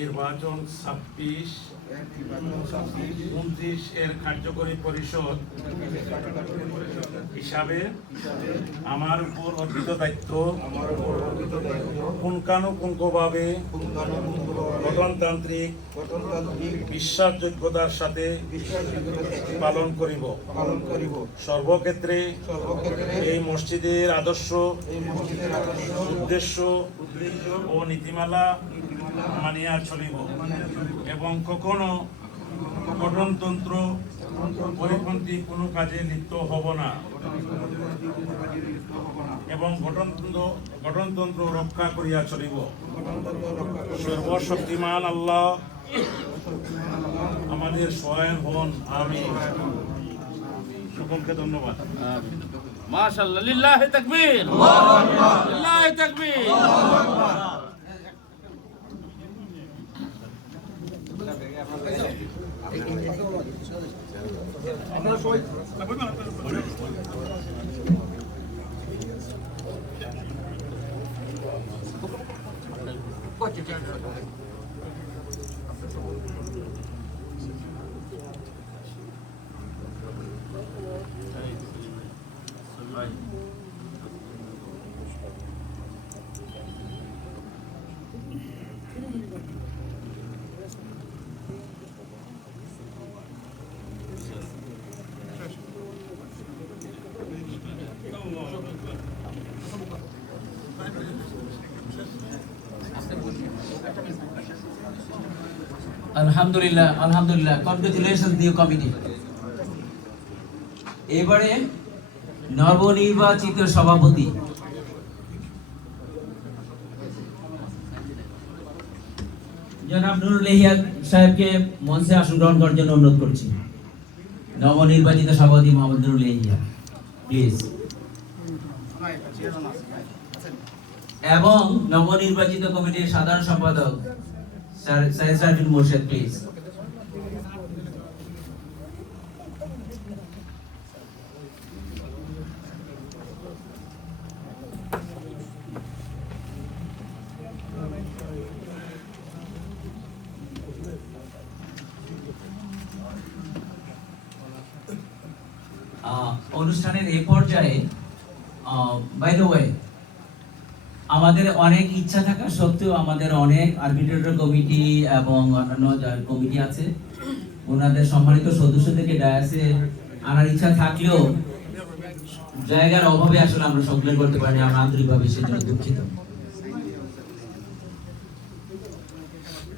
নির্বাচন 26-29 এর কার্যকরী পরিষদ হিসাবে আমার উপর অর্পিত দায়িত্ব পুঙ্খানুপুঙ্খভাবে গঠনতান্ত্রিক বিশ্বাসযোগ্যতার সাথে পালন করিব। সর্বক্ষেত্রে এই মসজিদের আদর্শ, উদ্দেশ্য ও নীতিমালা মানিয়া চলিব এবং কখনো গঠনতন্ত্র পরিপন্থী কোনো কাজে লিপ্ত হব না এবং গঠনতন্ত্র রক্ষা করিয়া চলিব। সর্বশক্তিমান আল্লাহ আমাদের সহায় হন। আমিন। সকলকে ধন্যবাদ। মাশাআল্লাহ, লিল্লাহি তাকবীর, আল্লাহু আকবার, লিল্লাহি তাকবীর। আলহামদুলিল্লাহ, আলহামদুলিল্লাহ, কনগ্রেচুলেশন দিও কমিটি। এবারে নবনির্বাচিত সভাপতি জনাব নুরুল ইহিয়া সাহেবকে মঞ্চে আসন গ্রহণ করার জন্য অনুরোধ করছি। নবনির্বাচিত সভাপতি মোহাম্মদ নুরুল ইহিয়া, প্লিজ। এবং নবনির্বাচিত কমিটির সাধারণ সম্পাদক সাইদ সাইফুল মোর্শেদ, প্লিজ। অনুষ্ঠানের এই পর্যায়ে বাই দ্য ওয়ে আমাদের অনেক ইচ্ছা থাকা সত্ত্বেও আমাদের অনেক আরবিট্রেটর কমিটি এবং অন্যান্য যার কমিটি আছে ওনাদের সম্মানিত সদস্যদেরকে ডায়াসে আনার ইচ্ছা থাকলেও জায়গার অভাবে আসলে আমরা সংকলন করতে পারিনি। আমরা আন্তরিকভাবে সেজন্য দুঃখিত।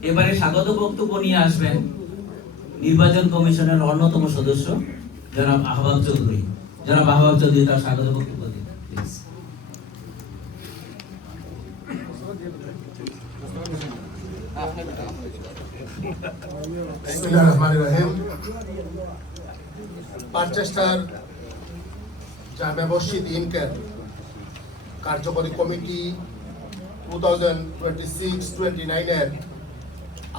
এবারে স্বাগত বক্তব্য নিয়ে আসবেন নির্বাচন কমিশনের অন্যতম সদস্য জনাব আহবাব চৌধুরী। জনাব আহবাব চৌধুরী তার স্বাগত বক্তব্য দিন, প্লিজ। পারচেস্টার জামে মসজিদ ইনকের কার্যকরী কমিটি 2026-29 এর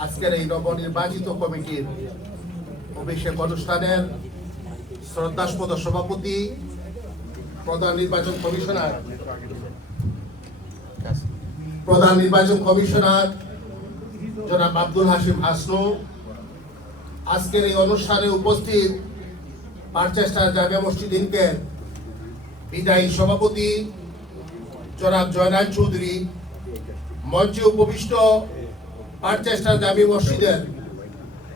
আজকের এই নবনির্বাচিত কমিটির অভিষেক অনুষ্ঠানের শ্রদ্ধাস্পদ সভাপতি প্রধান নির্বাচন কমিশনার জনাব আব্দুল হাশিম হাসনু, আজকের এই অনুষ্ঠানে উপস্থিত পারচেস্টার জামে মসজিদ ইনকের বিদায়ী সভাপতি জনাব জয়নাল চৌধুরী, মঞ্চে উপবিষ্ট পারচেস্টার জামে মসজিদের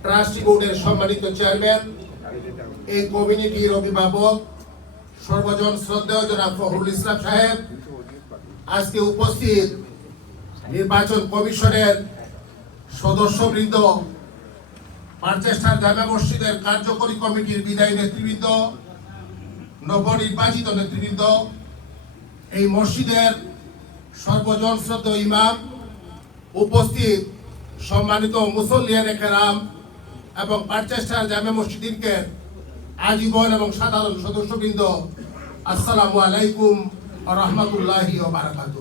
ট্রাস্টি বোর্ডের সম্মানিত চেয়ারম্যান, এই কমিউনিটির অভিভাবক সর্বজন শ্রদ্ধেয় জনাব ফখরুল ইসলাম সাহেব, আজকে উপস্থিত নির্বাচন কমিশনের সদস্যবৃন্দ, পারচেস্টার জামে মসজিদের কার্যকরী কমিটির বিদায়ী নেতৃবৃন্দ, নবনির্বাচিত নেতৃবৃন্দ, এই মসজিদের সর্বজন শ্রদ্ধেয় ইমাম, উপস্থিত সম্মানিত মুসল্লিয়ানে কেরাম এবং পারচেস্টার জামে মসজিদকে আজীবন এবং সাধারণ সদস্যবৃন্দ, আসসালামু আলাইকুম ওয়া রাহমাতুল্লাহি ওয়া বারাকাতুহু।